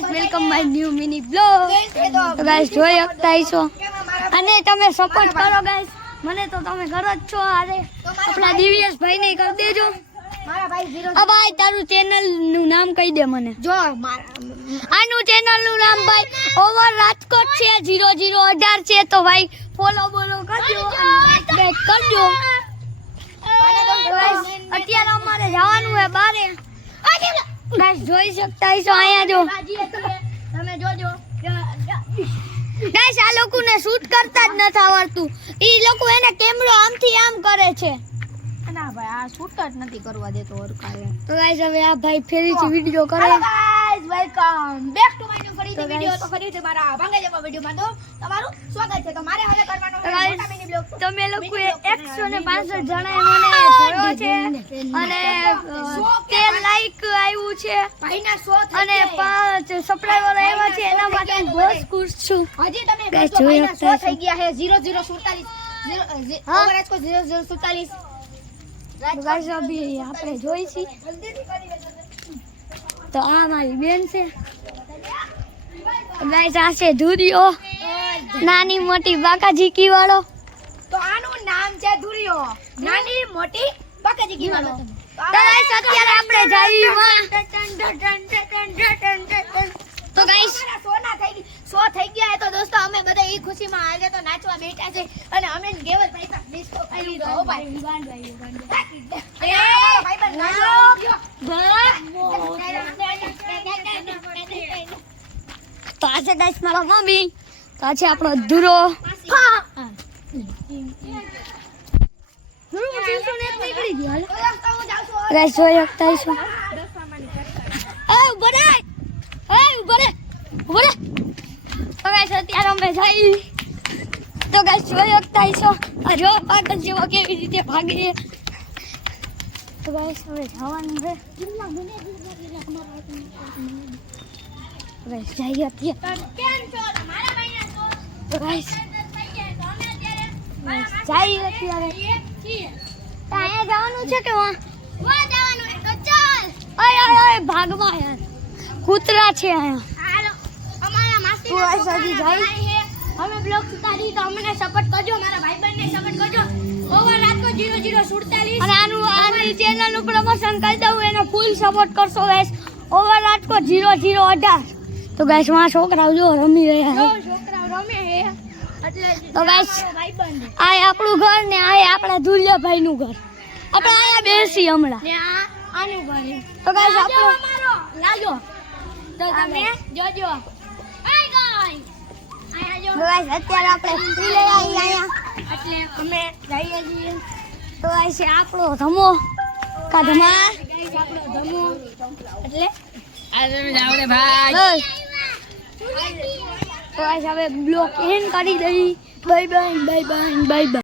Guys welcome my new mini blog. તો guys જોઈ શકતા છો અને તમે સપોર્ટ કરો ગાઈસ, મને તો તમે કરો જ છો. અરે આપણા દિવ્યેશ ભાઈને કરી દેજો. મારા ભાઈ 0 આ ભાઈ તારું ચેનલ નું નામ કહી દે મને. જો આનું ચેનલ નું નામ ભાઈ ઓવર રાજકોટ છે, 0018 છે. તો ભાઈ ફોલો બોલો કરજો અને લાઈક કરજો. અત્યારે અમારે જવાનું છે બારે. ગાઈસ જોઈ શકતા છો અહીંયા જો તમે જોજો ગાઈસ આ લોકોને શૂટ કરતા જ નથી આવડતું. ઈ લોકો એને કેમેરો આમથી આમ કરે છે. ના ભાઈ આ શૂટ જ નથી કરવા દેતો ઓરકારે. તો ગાઈસ હવે આ ભાઈ ફરીથી વિડિયો કરે. Hello guys welcome back to my new ફરીથી વિડિયો. તો ફરીથી મારા ભાંગા જેવા વિડિયોમાં તો તમારું સ્વાગત છે. તો મારે હવે કરવાનો છે મોટા મિની બ્લોગ. તમે લોકોએ 165 જણાએ મને જોયો છે અને 13 લાઈક આવ્યું છે ભાઈના 100 અને 5 સબસ્ક્રાઇબર આવ્યા છે. એના માટે હું બહુ ખુશ છું. હજી તમે ગાઈસ જોજો જોઈ ભાઈના 100 શકતા થઈ ગયા છે. 0047 ઓવરેજ કો 0047 તો ગાઈસ અભી આપણે જોઈ છી. તો આ મારી બેન છે. ગાઈસ આ છે ધુરિયો, નાની મોટી બાકાજી કી વાળો. તો આનું નામ છે ધુરિયો, નાની મોટી બાકાજી કી વાળો. તો ગાઈસ અત્યારે આપણે જઈએ માં. તો ગાઈસ સોના થઈ 100 થઈ ગયા. તો દોસ્તો અમે બધા એ ખુશીમાં આજે તો નાચવા બેઠા છે અને અમે ગેવલ પૈસા ડિસ્કો કરી લીધો. હો ભાઈ ભાઈ તો આ છે ગાઈસ મારા મમ્મી. તો આ છે આપણો ધુરો. નીકળી ગયો. ગાઈસ જોઈ શકતા છો. એ ઉભો રે, એ ઉભો રે, ઉભો રે. તો ગાઈસ અત્યારે અમે જઈ. તો ગાઈસ જોઈ શકતા છો આ જો પાગલ જેવો કેવી રીતે ભાગે. તો ગાઈસ હવે જવાનું છે. ગાઈસ જઈએ અત્યારે. તો ગાઈસ જઈએ અત્યારે. તો અહીંયા જવાનું છે કે વાં જવાનું છે? તો ચાલ. અરે અરે ભાગમાં યાર કૂતરા છે અહીંયા. અમારા માસી તો ગાઈસ હજી જાય. અમે બ્લોગ ઉતારી તો અમને સપોર્ટ કરજો, મારા ભાઈબંધને સપોર્ટ કરજો. ઓવર રાત કો 0047 અને આની ચેનલ નું પ્રમોશન કરી દઉં, એને ફૂલ સપોર્ટ કરશો ગાઈસ. ઓવર રાજકોટ 0018. તો ગાઈસ માં છોકરાઓ જો રમી રહ્યા છે. છોકરાઓ રમે હે એટલે તો ગાઈસ ભાઈબંધ આ આપણું ઘર ને આ આપણા દુલિયાભાઈ નું ઘર. આપણે અહીંયા બેસી હમણાં. ને આ આનું ઘર. તો ગાઈસ આપણો અમારો લાજો તો તમે જોજો. હાય ગાઈસ આયા જો. તો ગાઈસ અત્યારે આપણે ફ્રી લઈ આવી અહીંયા. એટલે અમે જઈએ છીએ. તો ગાઈસ આપણો ધમો કા ધમા ગાઈસ આપણો ધમો એટલે તો ગાઈસ હવે બ્લોક એન્ડ કરી દઈ. Bye bye bye bye bye bye.